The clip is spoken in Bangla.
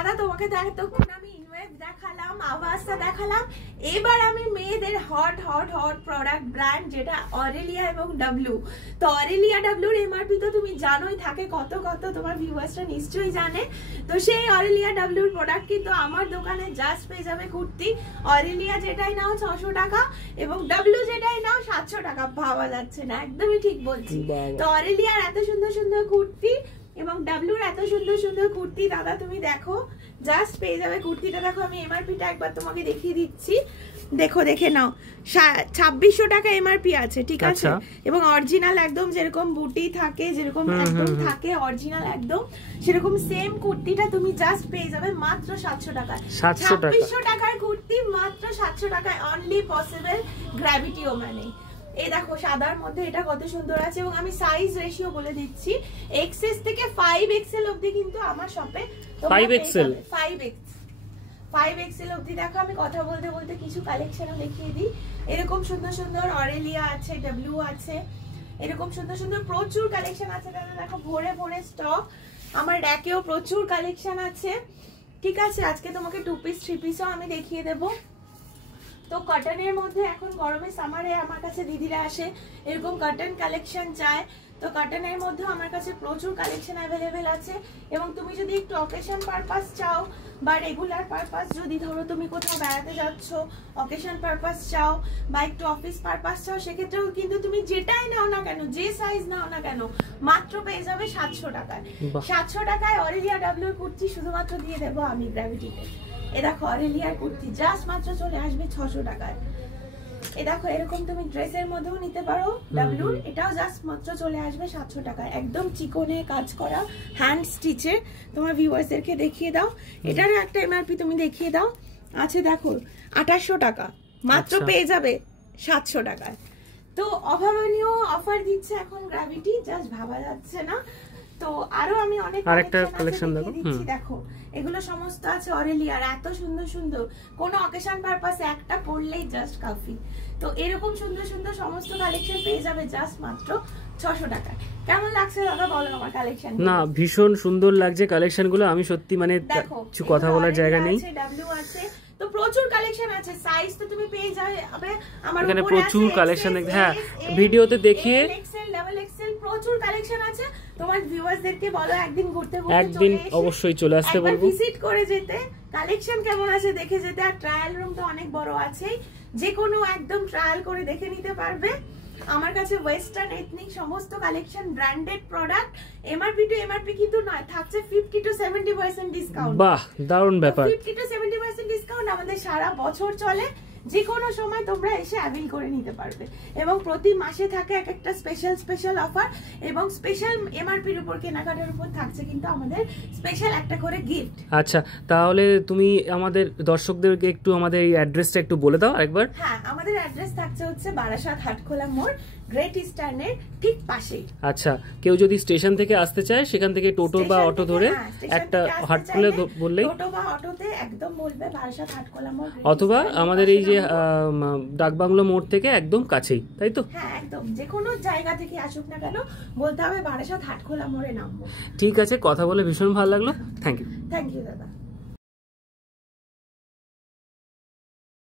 দাদা তোমাকে তো এতক্ষণ আমি ইনওয়েভ দেখালাম, আভাসটা দেখালাম, এবার আমি মেয়েদের hot hot hot product brand যেটা অরেলিয়া এবং ডাব্লু। তো অরেলিয়া ডাব্লুর এমআরপি তো তুমি জানোই থাকে কত কত, তোমার ভিউয়ার্সরা নিশ্চয়ই জানে। তো সেই অরেলিয়া ডাব্লুর প্রোডাক্ট কিন্তু আমার দোকানে জাস্ট পেয়ে যাবে কুর্তি। অরেলিয়া যেটাই নাও 600 টাকা এবং ডাব্লু যেটাই নাও 700 টাকা। ভাবা যাচ্ছে না, একদমই ঠিক বলছি। তো অরেলিয়ার এত সুন্দর সুন্দর কুর্তি এবং ডাব্লুর এত সুন্দর সুন্দর কুর্তি দাদা তুমি দেখো জাস্ট পেয়ে যাবে। কুর্তিটা দেখো, আমি এমআরপিটা একবার তোমাকে দেখিয়ে দিচ্ছি, দেখো দেখে নাও। 2600 টাকা এমআরপি আছে, ঠিক আছে। এবং অরিজিনাল একদম যেরকম বুটি থাকে, যেরকম একদম থাকে অরিজিনাল একদম সেরকম সেম কুর্তিটা তুমি জাস্ট পেয়ে যাবে মাত্র 700 টাকায়। 2600 টাকার কুর্তি মাত্র 700 টাকায়, অনলি পসিবল গ্র্যাভিটি ওম্যানে। এই দেখো সাদার মধ্যে এটা কত সুন্দর আছে। এবং আমি সাইজ রেশিও বলে দিচ্ছি, এক্সএস থেকে 5XL অবধি কিন্তু আমার শপে 5XL অবধি। দেখো আমি কথা বলতে বলতে কিছু কালেকশনও দেখিয়ে দিই। এরকম সুন্দর সুন্দর অরেলিয়া আছে, ডাব্লু আছে, এরকম সুন্দর সুন্দর প্রচুর কালেকশন আছে দাদা। দেখো ভরে ভরে স্টক, আমার র্যাকেও প্রচুর কালেকশন আছে, ঠিক আছে। আজকে তোমাকে 2 পিস 3 পিসও আমি দেখিয়ে দেবো। তো কটনের মধ্যে এখন গরমে সামারে আমার কাছে দিদিরা আসে এরকম কটন কালেকশন চায়, তো কটনের মধ্যে আমার কাছে প্রচুর কালেকশন অ্যাভেলেবেল আছে। এবং তুমি যদি একটু অকেশন পারপাস চাও বা রেগুলার পারপাস, যদি ধরো তুমি কোথাও বেড়াতে যাচ্ছ অকেশন পারপাস চাও বা একটু অফিস পারপাস চাও, সেক্ষেত্রেও কিন্তু তুমি যেটাই নাও না কেন, যে সাইজ নাও না কেন, মাত্র পেয়ে যাবে 700 টাকায়। 700 টাকায় অরেলিয়া ডাব্লুর কুর্তি শুধুমাত্র দিয়ে দেবো আমি গ্র্যাভিটিতে। এ দেখো অরেলিয়ার কুর্তি জাস্ট মাত্র চলে আসবে 600 টাকায়। এ দেখো এরকম তুমি ড্রেসের মধ্যেও নিতে পারো ডাব্লুর, এটাও জাস্ট মাত্র চলে আসবে 700 টাকায়। একদম চিকনে কাজ করা হ্যান্ড স্টিচে। তোমার ভিউয়ার্সদেরকে দেখিয়ে দাও, এটারও একটা এমআরপি তুমি দেখিয়ে দাও আছে, দেখো 2800 টাকা, মাত্র পেয়ে যাবে 700 টাকায়। তো অভাবনীয় অফার দিচ্ছে এখন গ্র্যাভিটি, জাস্ট ভাবা যাচ্ছে না। তো আরো আমি অনেক আরেকটা কালেকশন দিচ্ছি, দেখো এগুলো সমস্ত আছে অরেলিয়ার, এত সুন্দর সুন্দর, কোনো অকেশন পারপাসে একটা পরলেই জাস্ট কাফি। তো এরকম সুন্দর সুন্দর সমস্ত কালেকশন পেয়ে যাবে জাস্ট মাত্র 600 টাকায়। কেমন লাগছে দাদা বলো আমার কালেকশন? না ভীষণ সুন্দর লাগছে কালেকশন গুলো, আমি সত্যি মানে কিছু কথা বলার জায়গা নেই। ডাব্লু আছে, তো প্রচুর কালেকশন আছে, সাইজ তো তুমি পেয়ে যাবে আমার এখানে প্রচুর কালেকশন। হ্যাঁ ভিডিওতে দেখিয়ে ডাবল এক্সেল প্রচুর কালেকশন আছে। তোমার ভিউয়ার্সদেরকে বলো একদিন ঘুরতে একদিন অবশ্যই চলে আসতে বলবো, ভিজিট করে যেতে, কালেকশন কেমন আছে দেখে যেতে। আর ট্রায়াল রুম তো অনেক বড় আছেই, যে কোনো একদম ট্রায়াল করে দেখে নিতে পারবে। আমার কাছে ওয়েস্টার্ন এথনিক সমস্ত collection, branded product, MRP to MRP কিন্তু নয়, থাকছে 50 to 70% ডিসকাউন্ট। বাহ দারুণ ব্যাপার। 50 to 70% ডিসকাউন্ট আমাদের সারা বছর চলে, যে কোনো সময় তোমরা এসে অ্যাভেল করে নিতে পারবে। এবং প্রতি মাসে থাকে এক একটা স্পেশাল স্পেশাল অফার, এবং স্পেশাল এমআরপির উপর কেনাকাটার উপর থাকছে কিন্তু আমাদের স্পেশাল একটা করে গিফট। আচ্ছা তাহলে তুমি আমাদের দর্শকদেরকে একটু আমাদের এই অ্যাড্রেসটা একটু বলে দাও একবার। হ্যাঁ আমাদের অ্যাড্রেস থাকছে হচ্ছে বারাসাত হাটখোলা মোড়, গ্রেট ইস্টার্নের ঠিক পাশেই। আচ্ছা কেউ যদি স্টেশন থেকে আসতে চায় সেখান থেকে টোটো বা অটো ধরে একটা হাটখোলা বললেই, টোটো বা অটোতে একদম বলবে বারাসাত হাটখোলা মোড়, অথবা আমাদের এই যে ডাকবাংলো মোড় থেকে একদম কাছেই, তাই তো? হ্যাঁ একদম, যে কোনো জায়গা থেকে আসুক না কেন বলতে হবে বারাসাত হাটখোলা মোড়ে নামবো। ঠিক আছে, কথা বলে ভীষণ ভালো লাগলো, থ্যাংক ইউ। থ্যাংক ইউ দাদা।